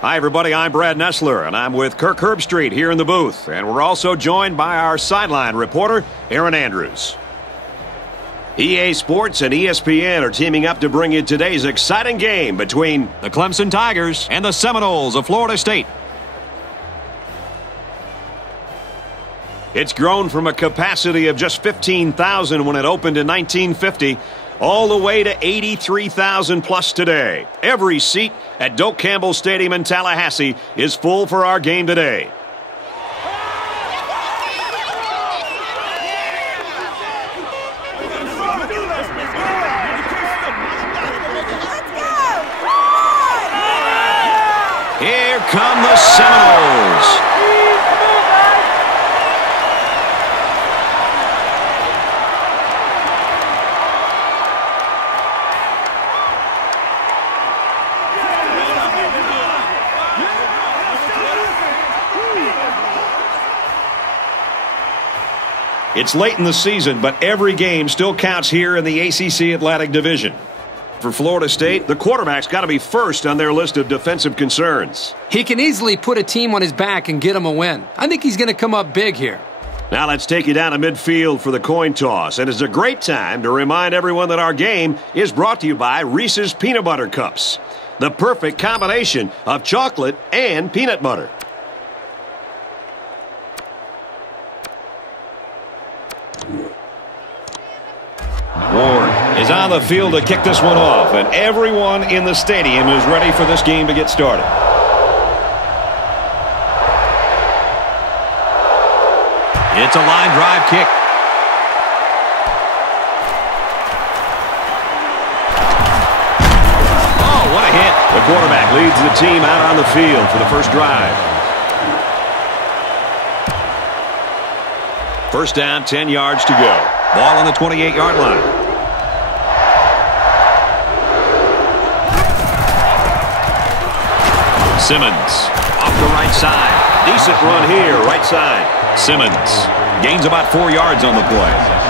Hi, everybody. I'm Brad Nessler, and I'm with Kirk Herbstreit here in the booth. And we're also joined by our sideline reporter, Aaron Andrews. EA Sports and ESPN are teaming up to bring you today's exciting game between the Clemson Tigers and the Seminoles of Florida State. It's grown from a capacity of just 15,000 when it opened in 1950 all the way to 83,000 plus today. Every seat at Doak Campbell Stadium in Tallahassee is full for our game today. Here come the Seminoles. It's late in the season, but every game still counts here in the ACC Atlantic Division. For Florida State, the quarterback's got to be first on their list of defensive concerns. He can easily put a team on his back and get him a win. I think he's going to come up big here. Now let's take you down to midfield for the coin toss. And it's a great time to remind everyone that our game is brought to you by Reese's Peanut Butter Cups. The perfect combination of chocolate and peanut butter. Ward is on the field to kick this one off, and everyone in the stadium is ready for this game to get started. It's a line drive kick. Oh, what a hit. The quarterback leads the team out on the field for the first drive. First down, 10 yards to go. Ball on the 28-yard line. Simmons off the right side. Decent run here, right side. Simmons gains about 4 yards on the play.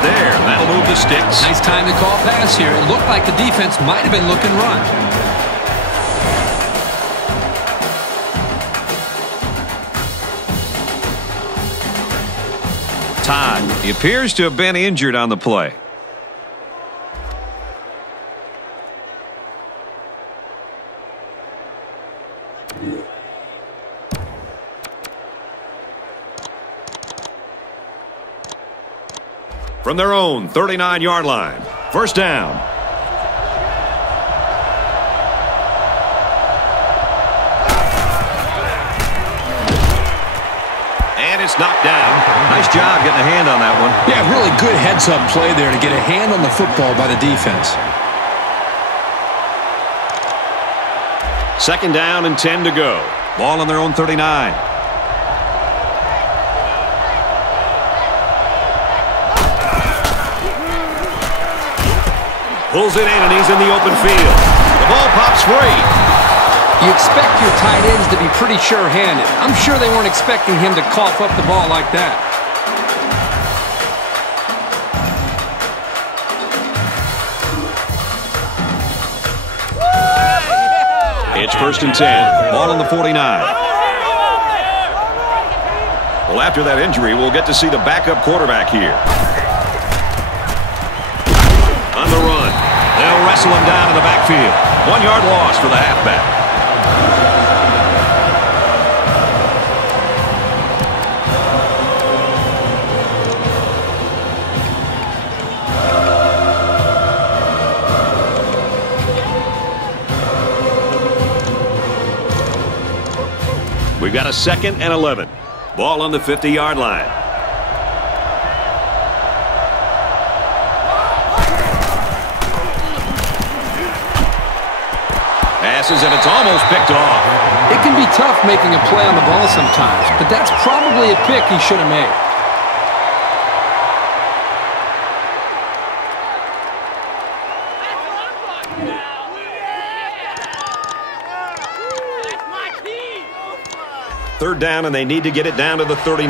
There, that'll move the sticks. Nice time to call pass here. It looked like the defense might have been looking run. Todd, he appears to have been injured on the play. From their own 39-yard line. First down. And it's knocked down. Nice job getting a hand on that one. Yeah, really good heads-up play there to get a hand on the football by the defense. Second down and 10 to go. Ball on their own 39. Pulls it in, and he's in the open field. The ball pops free. You expect your tight ends to be pretty sure-handed. I'm sure they weren't expecting him to cough up the ball like that. It's first and 10. Ball on the 49. Well, after that injury, we'll get to see the backup quarterback here. On the run. They'll wrestle him down in the backfield. 1 yard loss for the halfback. We've got a 2nd and 11. Ball on the 50-yard line. Passes, and it's almost picked off. It can be tough making a play on the ball sometimes, but that's probably a pick he should have made. Third down, and they need to get it down to the 39.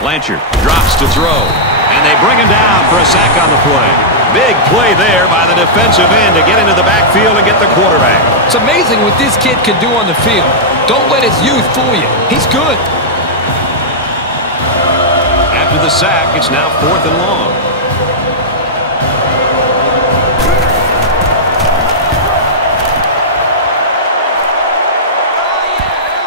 Blanchard drops to throw, and they bring him down for a sack on the play. Big play there by the defensive end to get into the backfield and get the quarterback. It's amazing what this kid can do on the field. Don't let his youth fool you. He's good. After the sack, it's now 4th and long.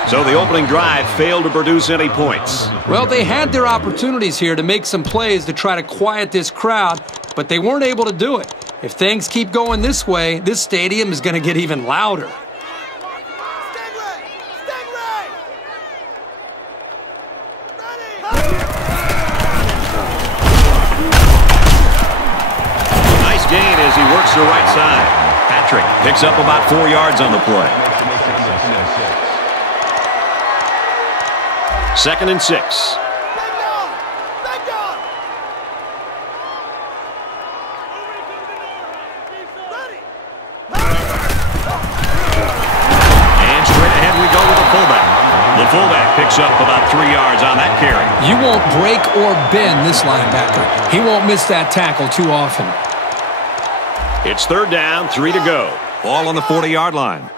So the opening drive failed to produce any points. Well, they had their opportunities here to make some plays to try to quiet this crowd, but they weren't able to do it. If things keep going this way, this stadium is going to get even louder. Nice gain as he works the right side. Patrick picks up about 4 yards on the play. 2nd and 6. And straight ahead we go with the fullback. The fullback picks up about 3 yards on that carry. You won't break or bend this linebacker. He won't miss that tackle too often. It's 3rd down, 3 to go. Ball on the 40-yard line.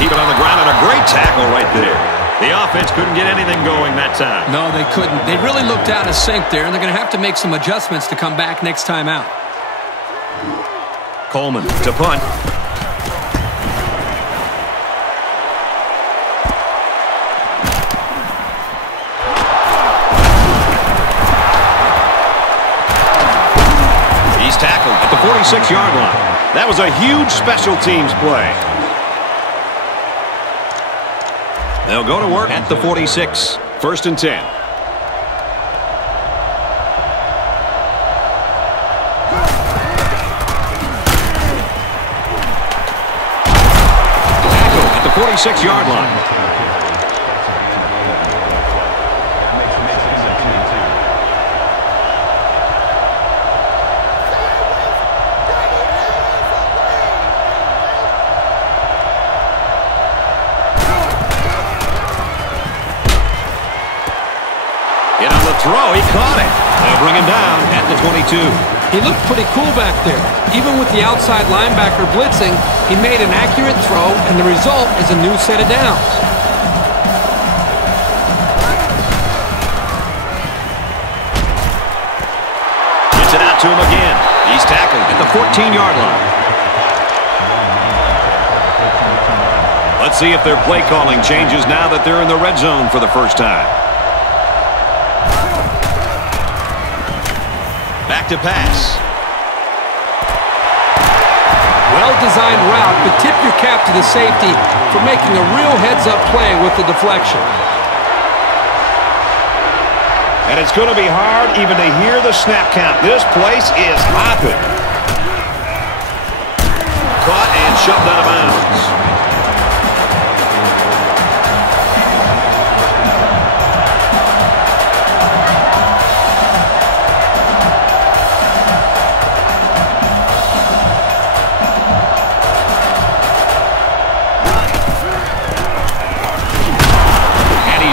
Keep it on the ground, and a great tackle right there. The offense couldn't get anything going that time. No, they couldn't. They really looked out of sync there, and they're going to have to make some adjustments to come back next time out. Coleman to punt. He's tackled at the 46-yard line. That was a huge special teams play. They'll go to work at the 46. 1st and 10. Tackle at the 46-yard line. Throw, he caught it. They'll bring him down at the 22. He looked pretty cool back there. Even with the outside linebacker blitzing, he made an accurate throw, and the result is a new set of downs. Gets it out to him again. He's tackled at the 14-yard line. Let's see if their play calling changes now that they're in the red zone for the first time. Back to pass. Well-designed route, but tip your cap to the safety for making a real heads-up play with the deflection. And it's going to be hard even to hear the snap count. This place is hopping. Caught and shoved out of bounds.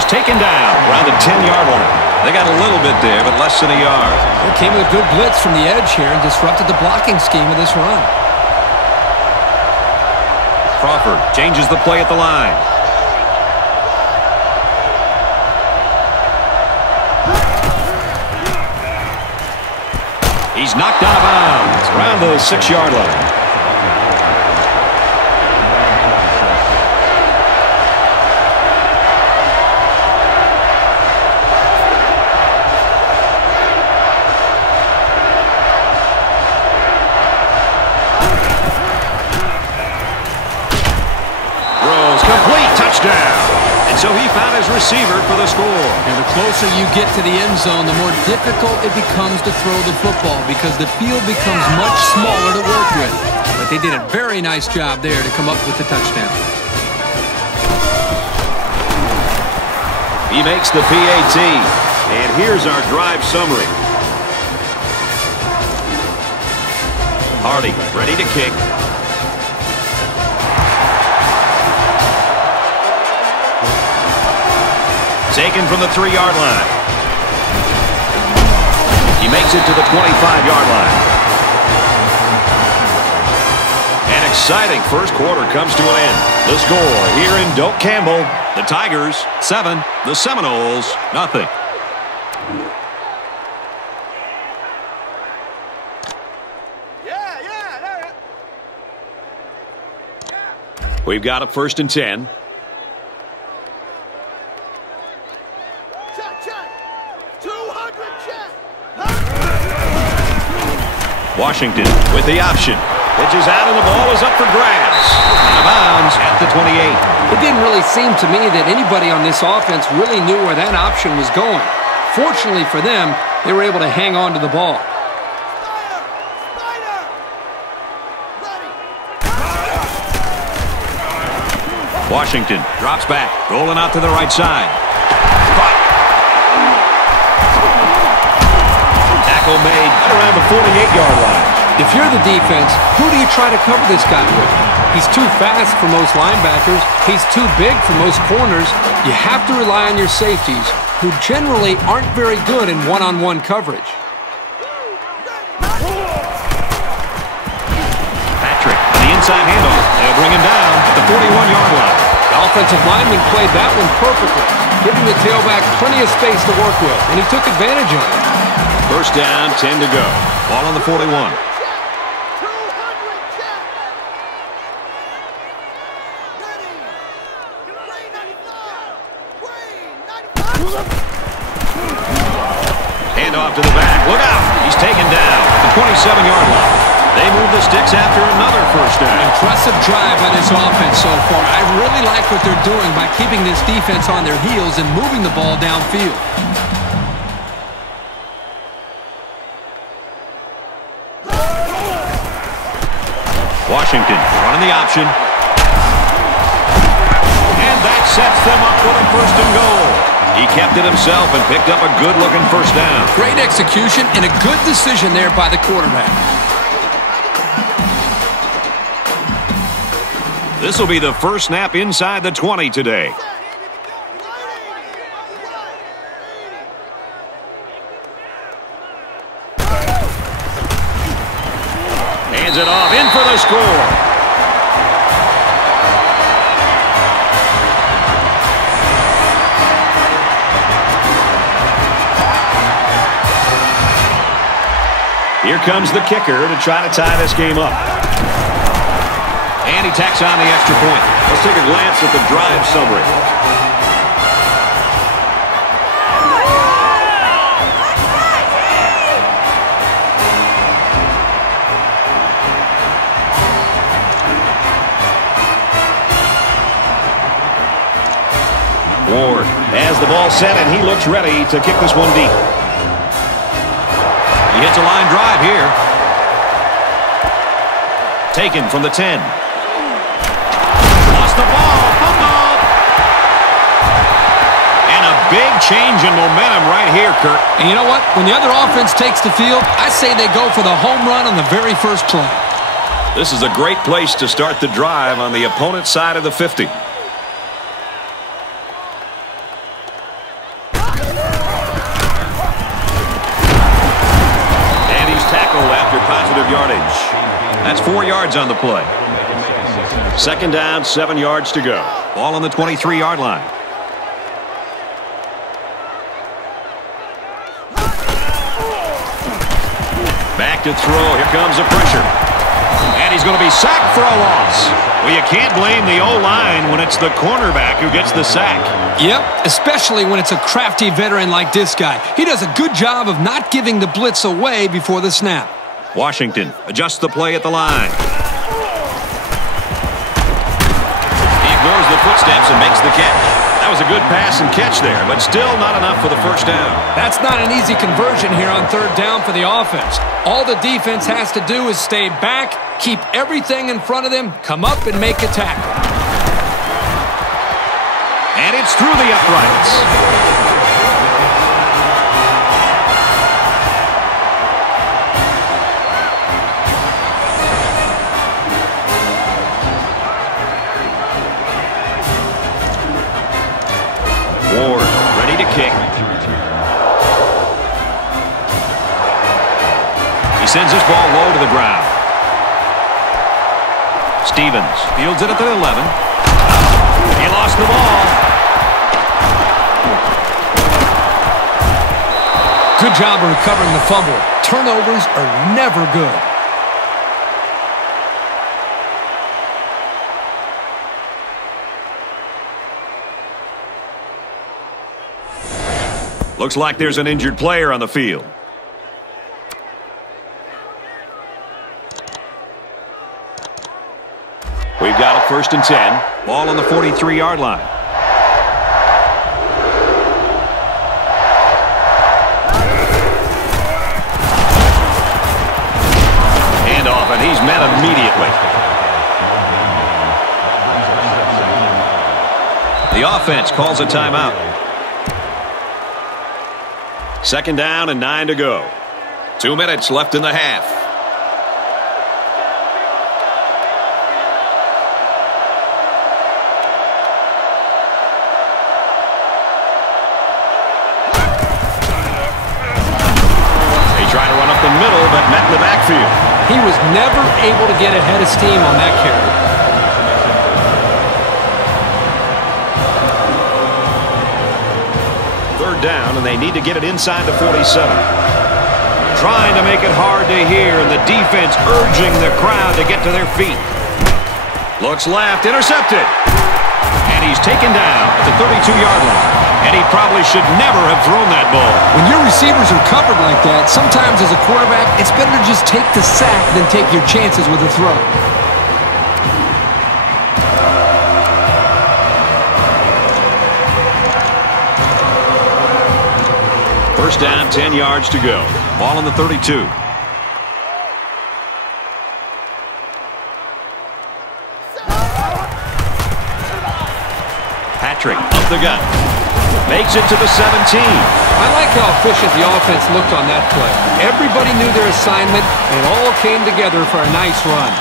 Taken down around the 10-yard line. They got a little bit there, but less than a yard. It came with a good blitz from the edge here and disrupted the blocking scheme of this run. Crawford changes the play at the line. He's knocked out of bounds around the 6-yard line. And so he found his receiver for the score. And the closer you get to the end zone, the more difficult it becomes to throw the football because the field becomes much smaller to work with. But they did a very nice job there to come up with the touchdown. He makes the PAT. And here's our drive summary. Hardy ready to kick. Taken from the 3-yard line. He makes it to the 25-yard line. An exciting first quarter comes to an end. The score here in Doak Campbell. The Tigers 7, the Seminoles 0. We've got a 1st and 10. Washington with the option. Pitches out and the ball is up for grabs. Out of bounds at the 28. It didn't really seem to me that anybody on this offense really knew where that option was going. Fortunately for them, they were able to hang on to the ball. Washington drops back, rolling out to the right side. Tackle made around the 48-yard line. If you're the defense, who do you try to cover this guy with? He's too fast for most linebackers. He's too big for most corners. You have to rely on your safeties, who generally aren't very good in one-on-one coverage. Patrick on the inside handoff. They'll bring him down at the 41-yard line. The offensive lineman played that one perfectly, giving the tailback plenty of space to work with, and he took advantage of it. First down, 10 to go. Ball on the 41. Handoff to the back. Look out. He's taken down at the 27-yard line. They move the sticks after another first down. Impressive drive by this offense so far. I really like what they're doing by keeping this defense on their heels and moving the ball downfield. Washington running the option. And that sets them up with a 1st and goal. He kept it himself and picked up a good-looking first down. Great execution and a good decision there by the quarterback. This will be the first snap inside the 20 today. Hands it off, in for the score. Here comes the kicker to try to tie this game up. And he tacks on the extra point. Let's take a glance at the drive summary. Ward has the ball set, and he looks ready to kick this one deep. He hits a line drive here. Taken from the 10. Lost the ball. Fumble. And a big change in momentum right here, Kurt. And you know what? When the other offense takes the field, I say they go for the home run on the very first play. This is a great place to start the drive on the opponent's side of the 50. short yardage. That's 4 yards on the play. Second down, 7 yards to go. Ball on the 23-yard line. Back to throw. Here comes the pressure. And he's going to be sacked for a loss. Well, you can't blame the O-line when it's the cornerback who gets the sack. Yep, especially when it's a crafty veteran like this guy. He does a good job of not giving the blitz away before the snap. Washington adjusts the play at the line. He ignores the footsteps and makes the catch. That was a good pass and catch there, but still not enough for the first down. That's not an easy conversion here on third down for the offense. All the defense has to do is stay back, keep everything in front of them, come up and make a tackle. And it's through the uprights. Ward ready to kick. He sends this ball low to the ground. Stevens fields it at the 11. He lost the ball. Good job of recovering the fumble. Turnovers are never good. Looks like there's an injured player on the field. We've got a 1st and 10. Ball on the 43-yard line. Hand off, and he's met immediately. The offense calls a timeout. Second down and 9 to go. 2 minutes left in the half. They try to run up the middle, but met in the backfield. He was never able to get ahead of steam on that carry. Down, and they need to get it inside the 47. Trying to make it hard to hear, and the defense urging the crowd to get to their feet. Looks left, intercepted. And he's taken down at the 32-yard line. And he probably should never have thrown that ball. When your receivers are covered like that, sometimes as a quarterback, it's better to just take the sack than take your chances with a throw. First down, 10 yards to go. Ball on the 32. Patrick up the gut. Makes it to the 17. I like how efficient the offense looked on that play. Everybody knew their assignment, and it all came together for a nice run.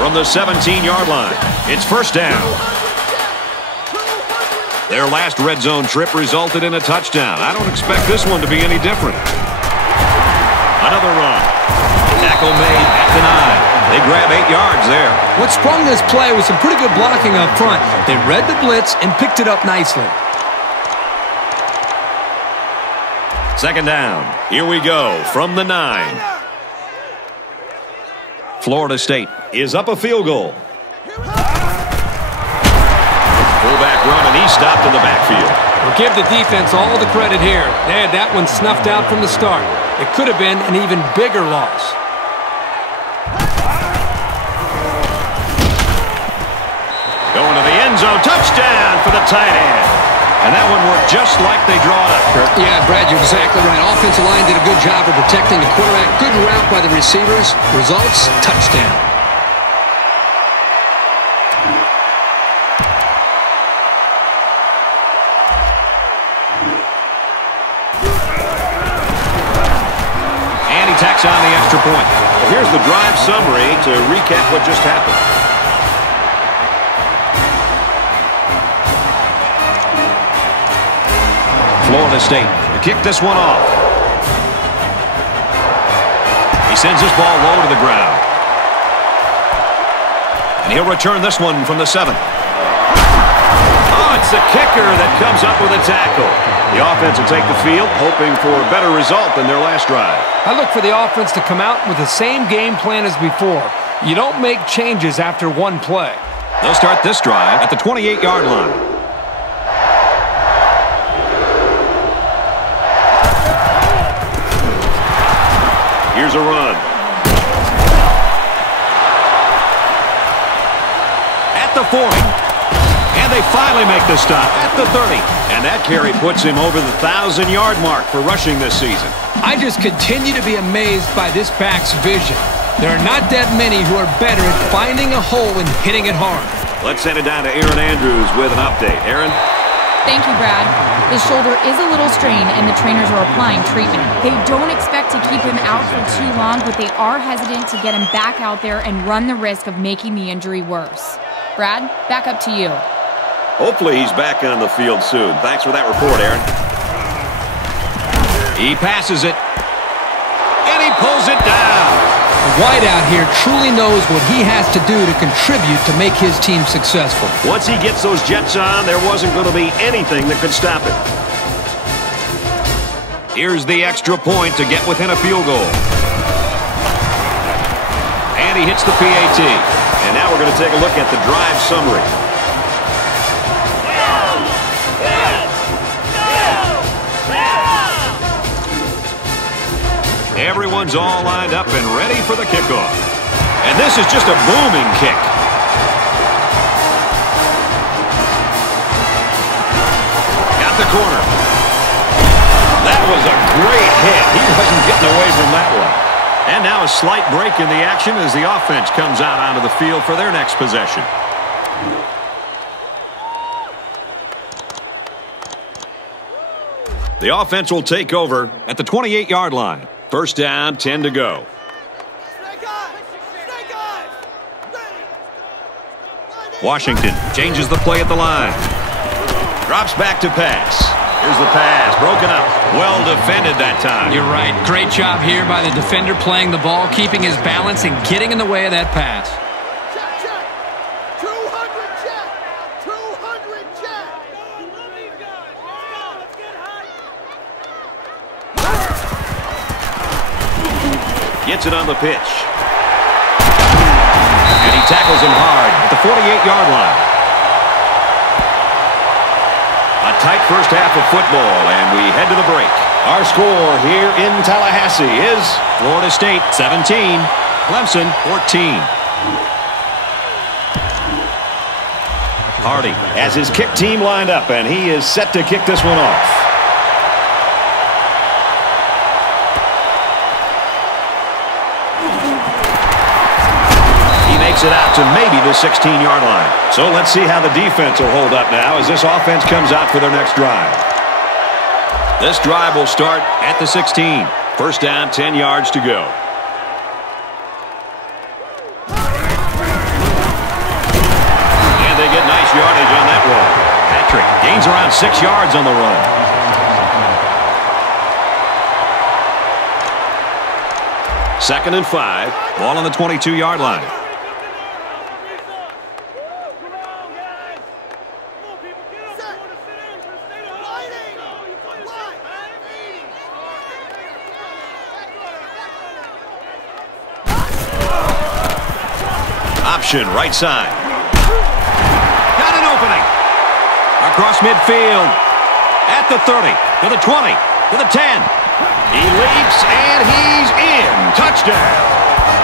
From the 17-yard line, it's first down. Their last red zone trip resulted in a touchdown. I don't expect this one to be any different. Another run. Tackle made at the 9. They grab 8 yards there. What sprung this play was some pretty good blocking up front. They read the blitz and picked it up nicely. Second down. Here we go from the 9. Florida State is up a field goal. Fullback run, and he stopped in the backfield. We'll give the defense all the credit here. They had that one snuffed out from the start. It could have been an even bigger loss. Going to the end zone. Touchdown for the tight end. And that one worked just like they draw it up, Kurt. Yeah, Brad, you're exactly right. Offensive line did a good job of protecting the quarterback. Good route by the receivers. Results, touchdown. Tacks on the extra point. Well, here's the drive summary to recap what just happened. Florida State to kick this one off. sends this ball low to the ground. And he'll return this one from the 7. Oh, it's the kicker that comes up with a tackle. The offense will take the field, hoping for a better result than their last drive. I look for the offense to come out with the same game plan as before. You don't make changes after one play. They'll start this drive at the 28-yard line. Here's a run. At the 40. And they finally make the stop at the 30. And that carry puts him over the 1,000-yard mark for rushing this season. I just continue to be amazed by this back's vision. There are not that many who are better at finding a hole and hitting it hard. Let's send it down to Aaron Andrews with an update. Aaron? Thank you, Brad. His shoulder is a little strained, and the trainers are applying treatment. They don't expect to keep him out for too long, but they are hesitant to get him back out there and run the risk of making the injury worse. Brad, back up to you. Hopefully he's back on the field soon. Thanks for that report, Aaron. He passes it. And he pulls it down. The wideout here truly knows what he has to do to contribute to make his team successful. Once he gets those Jets on, there wasn't going to be anything that could stop it. Here's the extra point to get within a field goal. And he hits the PAT. And now we're going to take a look at the drive summary. Everyone's all lined up and ready for the kickoff. And this is just a booming kick. Got the corner. That was a great hit. He wasn't getting away from that one. And now a slight break in the action as the offense comes out onto the field for their next possession. The offense will take over at the 28-yard line. First down, 10 to go. Washington changes the play at the line. Drops back to pass. Here's the pass, broken up. Well defended that time. You're right. Great job here by the defender playing the ball, keeping his balance, and getting in the way of that pass. Gets it on the pitch. And he tackles him hard at the 48-yard line. A tight first half of football, and we head to the break. Our score here in Tallahassee is Florida State 17, Clemson 14. Hardy has his kick team lined up, and he is set to kick this one off. It out to maybe the 16-yard line. So let's see how the defense will hold up now as this offense comes out for their next drive. This drive will start at the 16. First down, 10 yards to go. And they get nice yardage on that run. Patrick gains around 6 yards on the run. Second and 5. Ball on the 22-yard line. Option, right side. Got an opening. Across midfield. At the 30, to the 20, to the 10. He leaps, and he's in. Touchdown.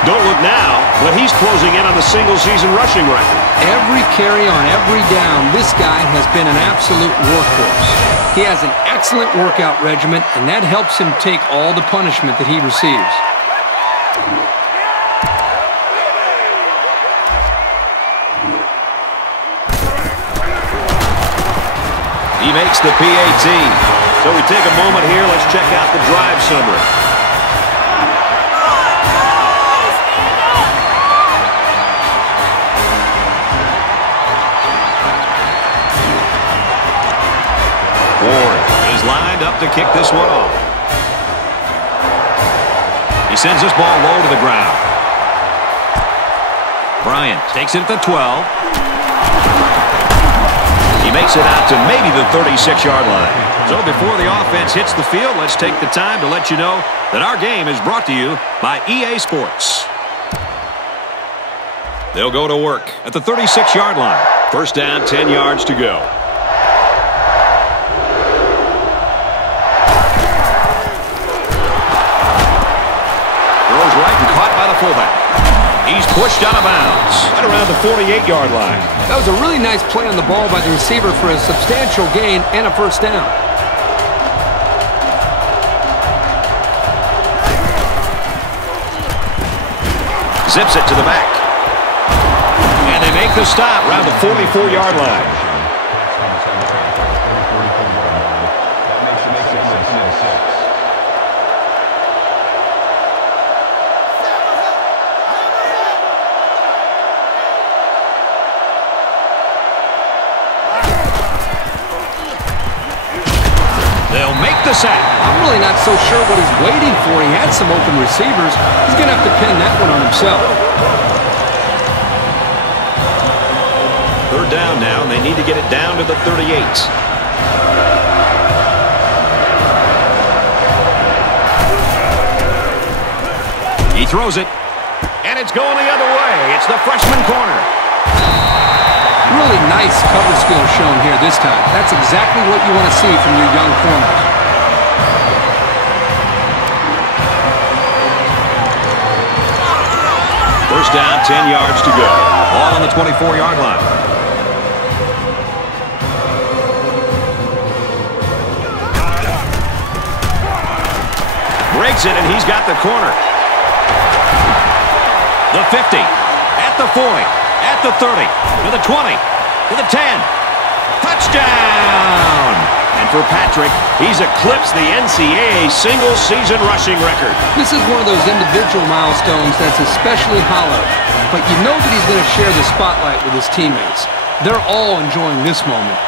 Don't look now, but he's closing in on the single-season rushing record. Every carry on every down, this guy has been an absolute workhorse. He has an excellent workout regimen, and that helps him take all the punishment that he receives. He makes the PAT. So we take a moment here. Let's check out the drive summary. Ward is lined up to kick this one off. He sends this ball low to the ground. Bryant takes it at the 12. He makes it out to maybe the 36-yard line. So before the offense hits the field, let's take the time to let you know that our game is brought to you by EA Sports. They'll go to work at the 36-yard line. First down, 10 yards to go. Throws right and caught by the fullback. He's pushed out of bounds right around the 48-yard line. That was a really nice play on the ball by the receiver for a substantial gain and a first down. Zips it to the back. And they make the stop around the 44-yard line. They'll make the sack. I'm really not so sure what he's waiting for. He had some open receivers. He's going to have to pin that one on himself. Third down now, and they need to get it down to the 38. He throws it, and it's going the other way. It's the freshman corner. Really nice cover skill shown here this time. That's exactly what you want to see from your young corners. First down, 10 yards to go. Ball on the 24-yard line. Breaks it, and he's got the corner. The 50, at the 40, at the 30, to the 20, to the 10. Touchdown! And for Patrick, he's eclipsed the NCAA single-season rushing record. This is one of those individual milestones that's especially hollow. But you know that he's going to share the spotlight with his teammates. They're all enjoying this moment.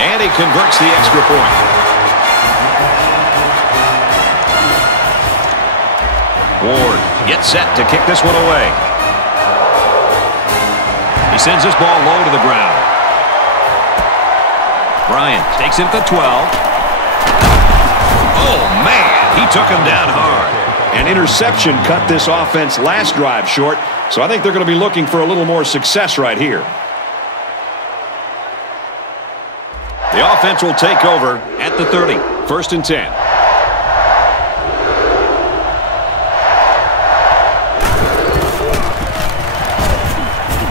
And he converts the extra point. Ward gets set to kick this one away. He sends this ball low to the ground. Bryant takes it at the 12. Oh, man, he took him down hard. An interception cut this offense last drive short, so I think they're going to be looking for a little more success right here. The offense will take over at the 30. First and 10.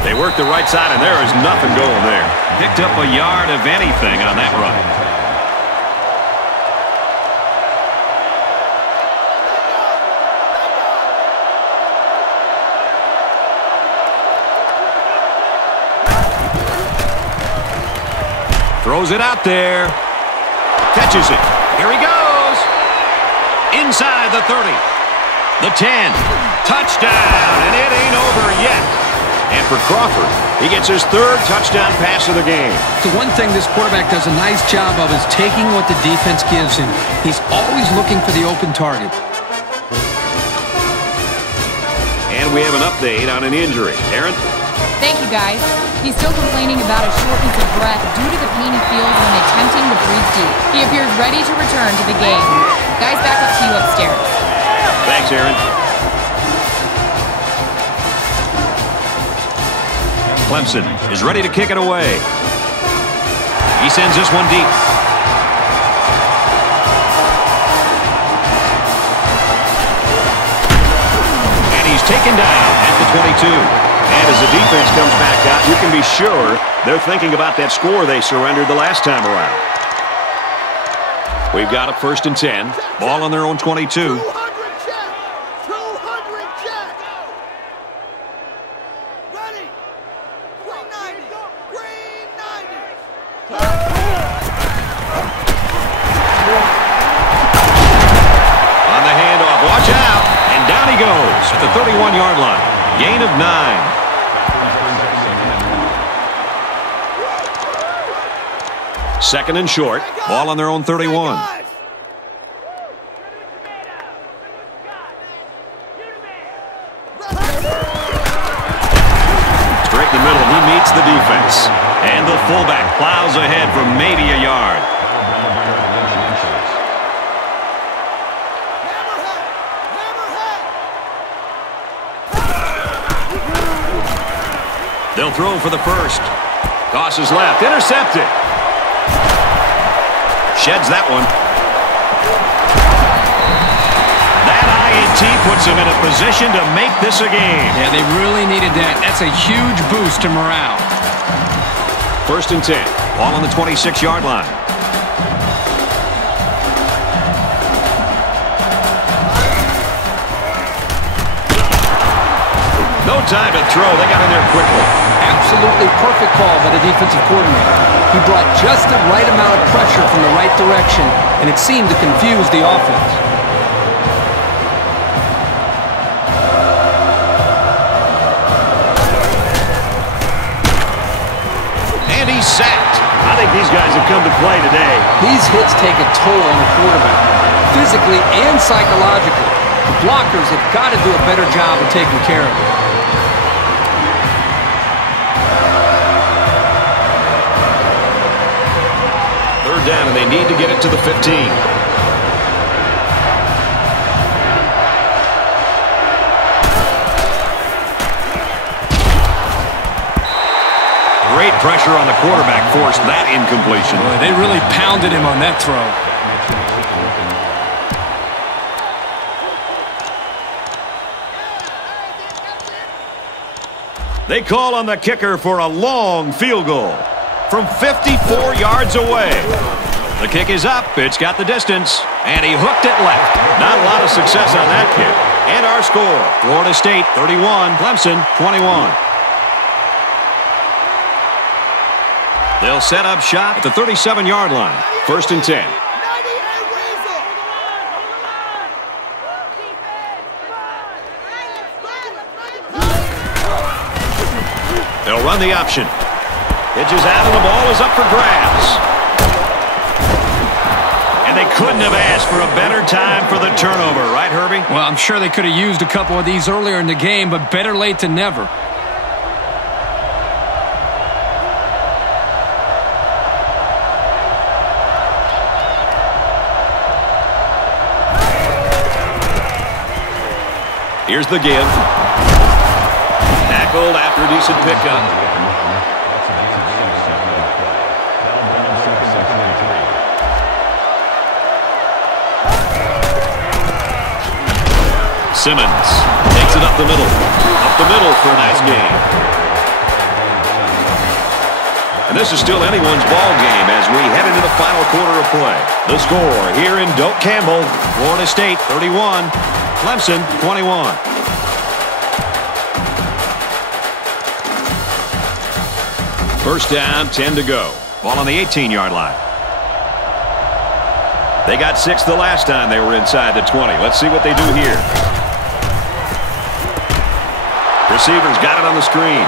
They work the right side, and there is nothing going there. Picked up a yard of anything on that run. Throws it out there. Catches it. Here he goes. Inside the 30. The 10. Touchdown, and it ain't over yet. And for Crawford, he gets his third touchdown pass of the game. The one thing this quarterback does a nice job of is taking what the defense gives him. He's always looking for the open target. And we have an update on an injury. Aaron? Thank you, guys. He's still complaining about a shortness of breath due to the pain he feels when attempting to breathe deep. He appears ready to return to the game. Guys, back up to you upstairs. Thanks, Aaron. Clemson is ready to kick it away. He sends this one deep. And he's taken down at the 22. And as the defense comes back out, you can be sure they're thinking about that score they surrendered the last time around. We've got a first and 10. Ball on their own 22. On the handoff, watch out. And down he goes at the 31-yard line. Gain of 9. Second and short. Ball on their own 31. Straight in the middle. He meets the defense. And the fullback plows ahead for maybe a yard. They'll throw for the first. Tosses left. Intercepted. Sheds that one. That INT puts them in a position to make this a game. Yeah, they really needed that. That's a huge boost to morale. First and 10. Ball on the 26-yard line. No time to throw. They got in there quickly. Absolutely perfect call by the defensive coordinator. He brought just the right amount of pressure from the right direction, and it seemed to confuse the offense. And he's sacked. I think these guys have come to play today. These hits take a toll on the quarterback, physically and psychologically. The blockers have got to do a better job of taking care of it. Third down, and they need to get it to the 15. Great pressure on the quarterback forced that incompletion. Boy, they really pounded him on that throw. They call on the kicker for a long field goal from 54 yards away. The kick is up. It's got the distance. And he hooked it left. Not a lot of success on that kick. And our score, Florida State 31, Clemson 21. They'll set up shop at the 37-yard line. First and 10. They'll run the option. Pitches out and the ball is up for grabs. And they couldn't have asked for a better time for the turnover, right, Herbie? Well, I'm sure they could have used a couple of these earlier in the game, but better late than never. Here's the give. Tackled after a decent pickup. Simmons takes it up the middle. Up the middle for a nice gain. And this is still anyone's ball game as we head into the final quarter of play. The score here in Doak Campbell, Florida State 31, Clemson 21. First down, 10 to go. Ball on the 18-yard line. They got 6 the last time they were inside the 20. Let's see what they do here. Receivers got it on the screen.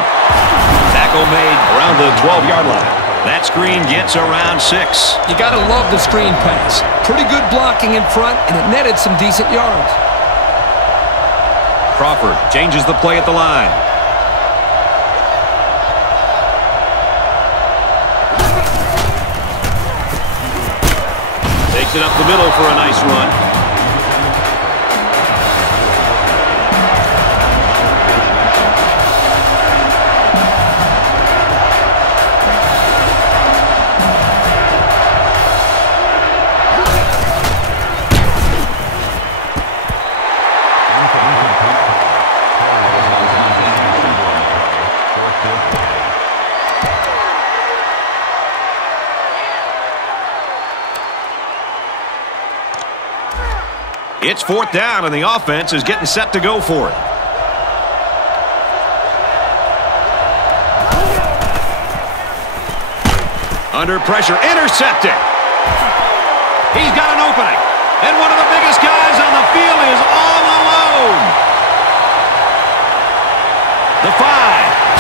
Tackle made around the 12-yard line. That screen gets around 6. You got to love the screen pass. Pretty good blocking in front, and it netted some decent yards. Crawford changes the play at the line. Takes it up the middle for a nice run. It's fourth down, and the offense is getting set to go for it. Under pressure, intercepted. He's got an opening, and one of the biggest guys on the field is all alone. The 5,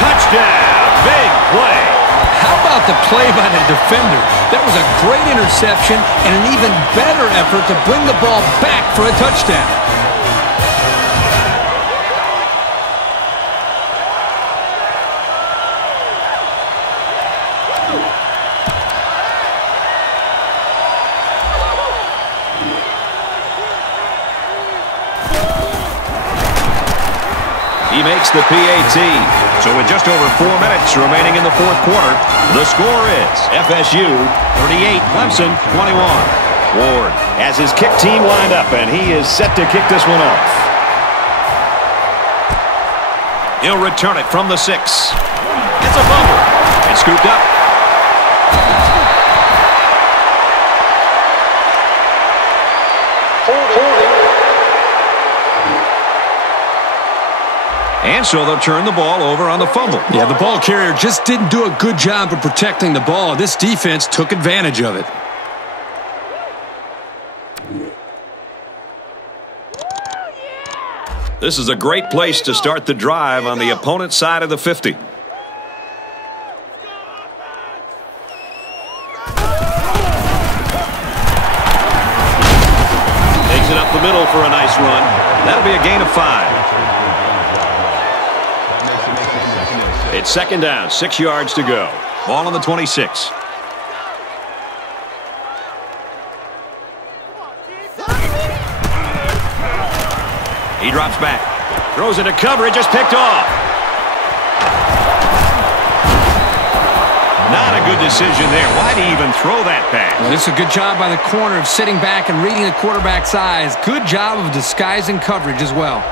touchdown, big play. How about about the play by the defender? That was a great interception and an even better effort to bring the ball back for a touchdown. He makes the PAT. So with just over 4 minutes remaining in the fourth quarter, the score is FSU 38, Clemson 21. Ward has his kick team lined up, and he is set to kick this one off. He'll return it from the 6. It's a fumble. It's scooped up. And so they'll turn the ball over on the fumble. Yeah, the ball carrier just didn't do a good job of protecting the ball. This defense took advantage of it. This is a great place to start the drive on the opponent's side of the 50. Takes it up the middle for a nice run. That'll be a gain of 5. It's second down, 6 yards to go. Ball on the 26. He drops back. Throws into coverage, just picked off. Not a good decision there. Why'd he even throw that pass? Well, it's a good job by the corner of sitting back and reading the quarterback's eyes. Good job of disguising coverage as well.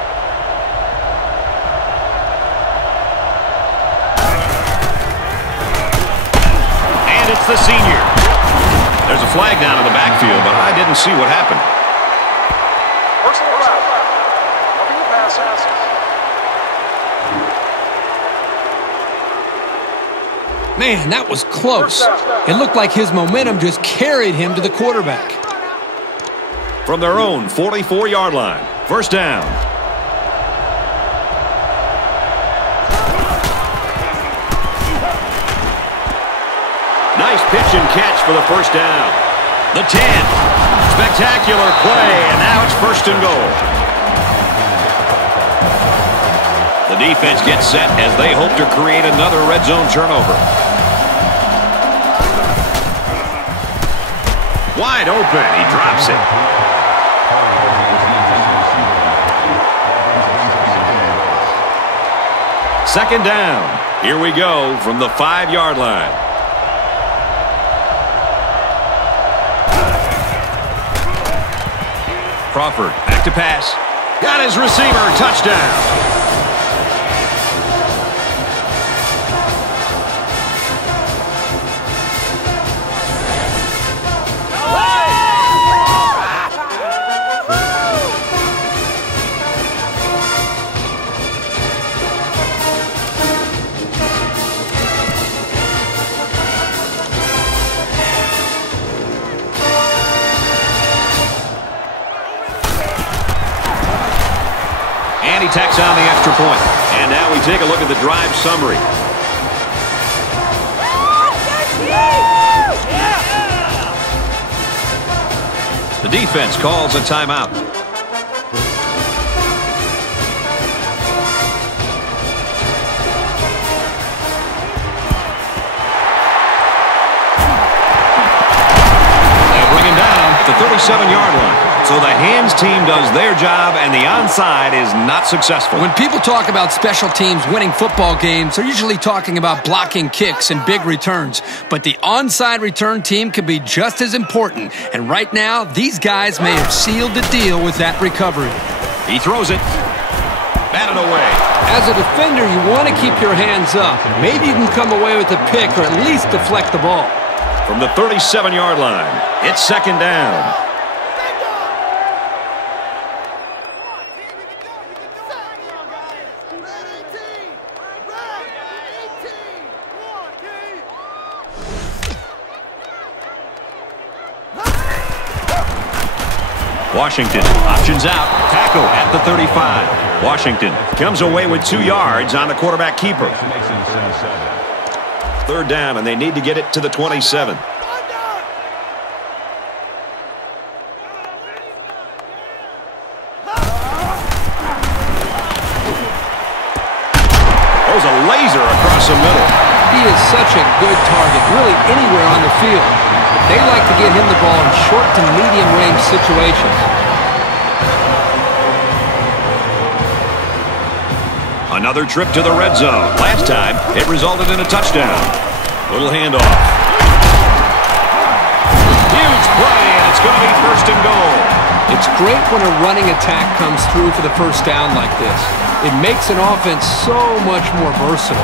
It's the senior. There's a flag down in the backfield, but I didn't see what happened. Man, that was close. It looked like his momentum just carried him to the quarterback. From their own 44-yard line, first down. Nice pitch and catch for the first down. The 10. Spectacular play, and now it's first and goal. The defense gets set as they hope to create another red zone turnover. Wide open. He drops it. Second down. Here we go from the 5-yard line. Crawford, back to pass. Got his receiver, touchdown. He tacks on the extra point. And now we take a look at the drive summary. The defense calls a timeout. They'll bring him down at the 37-yard line. So the hands team does their job, and the onside is not successful. When people talk about special teams winning football games, they're usually talking about blocking kicks and big returns. But the onside return team can be just as important. And right now, these guys may have sealed the deal with that recovery. He throws it. Batted away. As a defender, you want to keep your hands up. Maybe you can come away with a pick or at least deflect the ball. From the 37-yard line, it's second down. Washington options out. Tackle at the 35. Washington comes away with 2 yards on the quarterback keeper. Third down, and they need to get it to the 27. Throws a laser across the middle. He is such a good target, really anywhere on the field. But they like to get him the ball in short to medium range situations. Another trip to the red zone. Last time, it resulted in a touchdown. Little handoff. Huge play, and it's going to be first and goal. It's great when a running attack comes through for the first down like this. It makes an offense so much more versatile.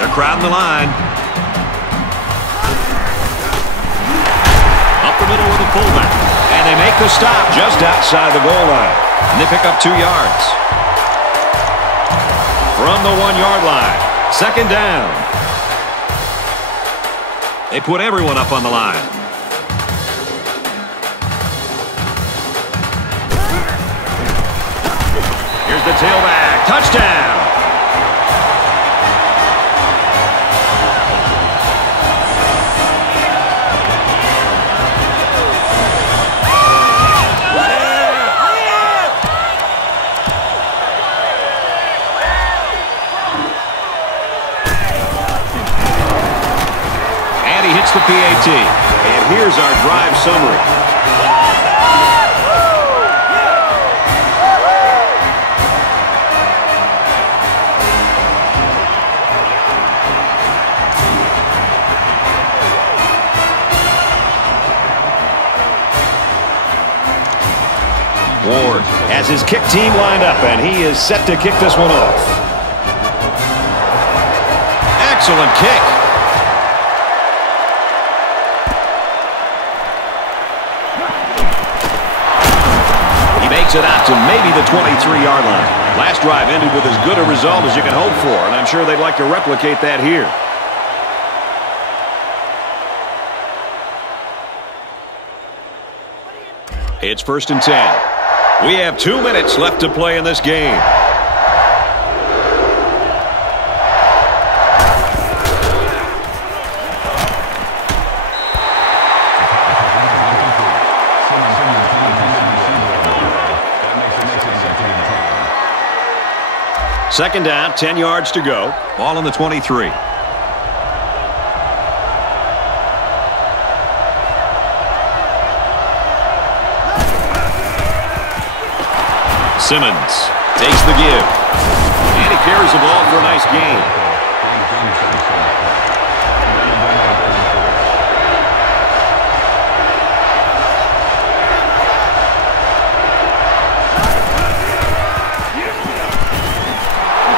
They're crowding the line. Up the middle with a fullback. And they make the stop just outside the goal line. And they pick up 2 yards. From the 1-yard line. Second down. They put everyone up on the line. Here's the tailback. Touchdown. And he hits the PAT. And here's our drive summary. Ward has his kick team lined up, and he is set to kick this one off. Excellent kick. He makes it out to maybe the 23-yard line. Last drive ended with as good a result as you can hope for, and I'm sure they'd like to replicate that here. It's 1st and 10. We have 2 minutes left to play in this game. Second down, 10 yards to go. Ball on the 23. Simmons takes the give. And he carries the ball for a nice gain.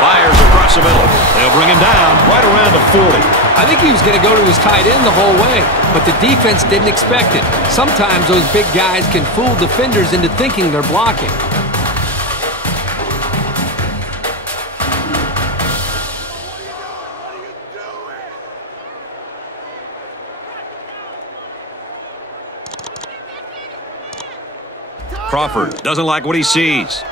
Fires across the middle. They'll bring him down right around the 40. I think he was going to go to his tight end the whole way, but the defense didn't expect it. Sometimes those big guys can fool defenders into thinking they're blocking. Crawford doesn't like what he sees.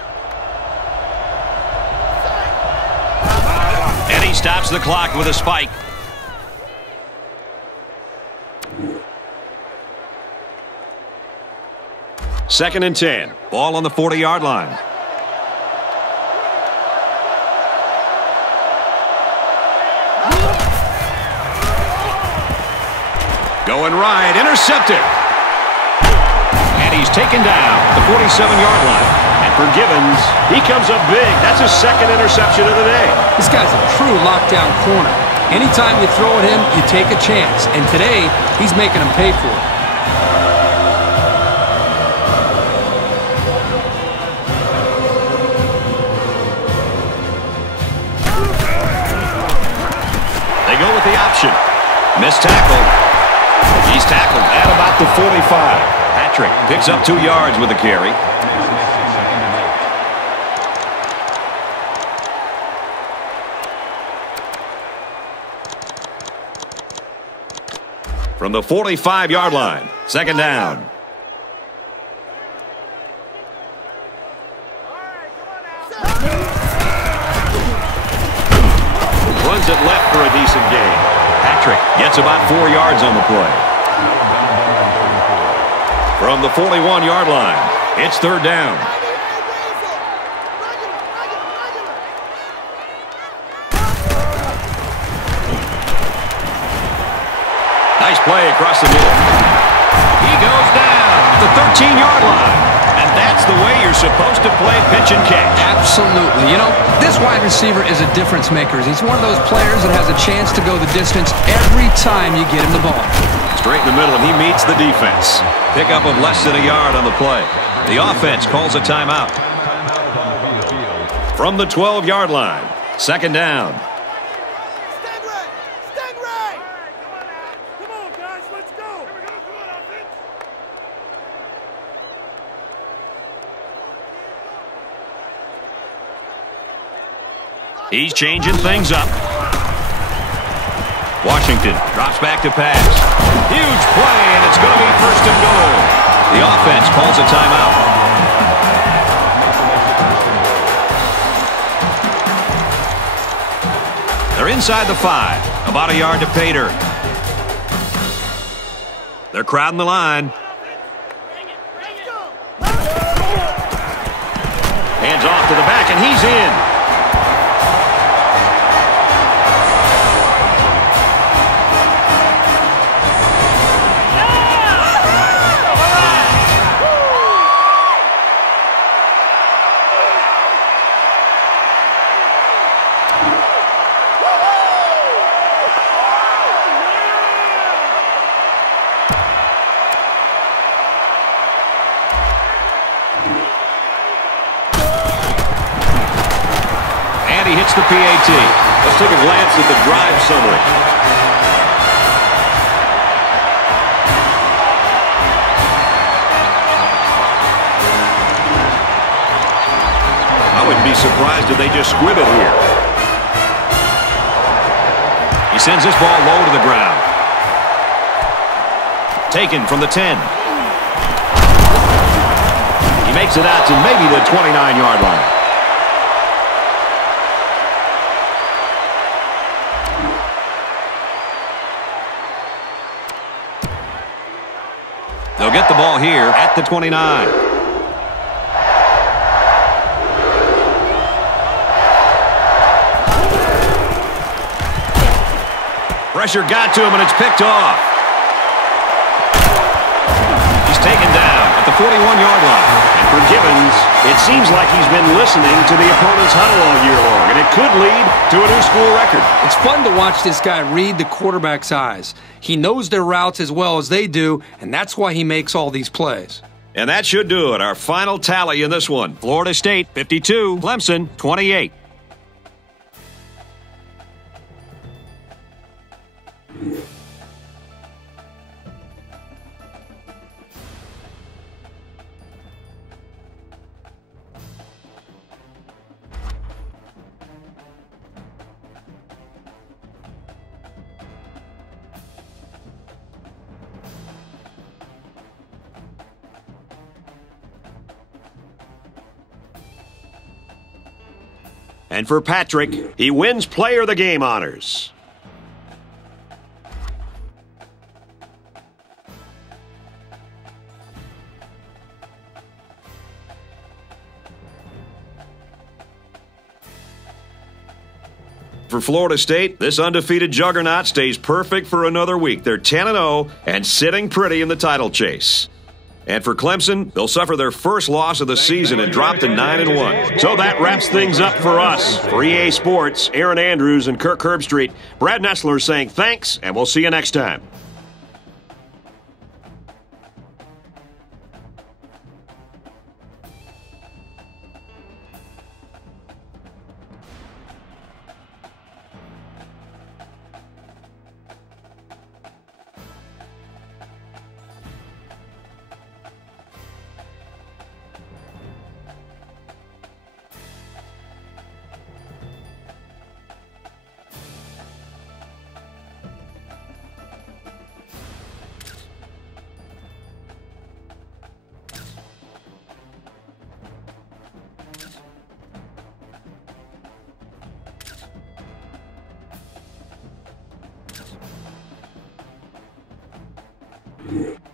And he stops the clock with a spike. Second and 10. Ball on the 40-yard line. Going right. Intercepted. He's taken down at the 47-yard line. And for Gibbons, he comes up big. That's his second interception of the day. This guy's a true lockdown corner. Anytime you throw at him, you take a chance. And today, he's making him pay for it. They go with the option. Missed tackle. He's tackled at about the 45. Patrick picks up 2 yards with a carry. From the 45-yard line, second down. Runs it left for a decent gain. Patrick gets about 4 yards on the play. From the 41-yard line, it's third down. Nice play across the middle. He goes down at the 13-yard line. And that's the way you're supposed to play pitch and catch. Absolutely. You know, this wide receiver is a difference maker. He's one of those players that has a chance to go the distance every time you get him the ball. Straight in the middle, and he meets the defense. Pickup of less than a yard on the play. The offense calls a timeout. From the 12-yard line, second down. He's changing things up. Washington drops back to pass. Huge play, and it's going to be first and goal. The offense calls a timeout. They're inside the 5. About a yard to Pater. They're crowding the line. Hands off to the back, and he's in. The PAT. Let's take a glance at the drive summary. I wouldn't be surprised if they just squib it here. He sends this ball low to the ground. Taken from the 10. He makes it out to maybe the 29-yard line. They'll get the ball here at the 29. Pressure got to him, and it's picked off. He's taken down at the 41-yard line. And for Gibbons, it seems like he's been listening to the opponent's huddle all year long, and it could lead to a new school record. It's fun to watch this guy read the quarterback's eyes. He knows their routes as well as they do, and that's why he makes all these plays. And that should do it. Our final tally in this one. Florida State 52, Clemson 28. And for Patrick, he wins Player of the Game honors. For Florida State, this undefeated juggernaut stays perfect for another week. They're 10-0 and sitting pretty in the title chase. And for Clemson, they'll suffer their first loss of the season and drop to 9-1. So that wraps things up for us. For EA Sports, Aaron Andrews and Kirk Herbstreit, Brad Nessler saying thanks, and we'll see you next time. Yeah.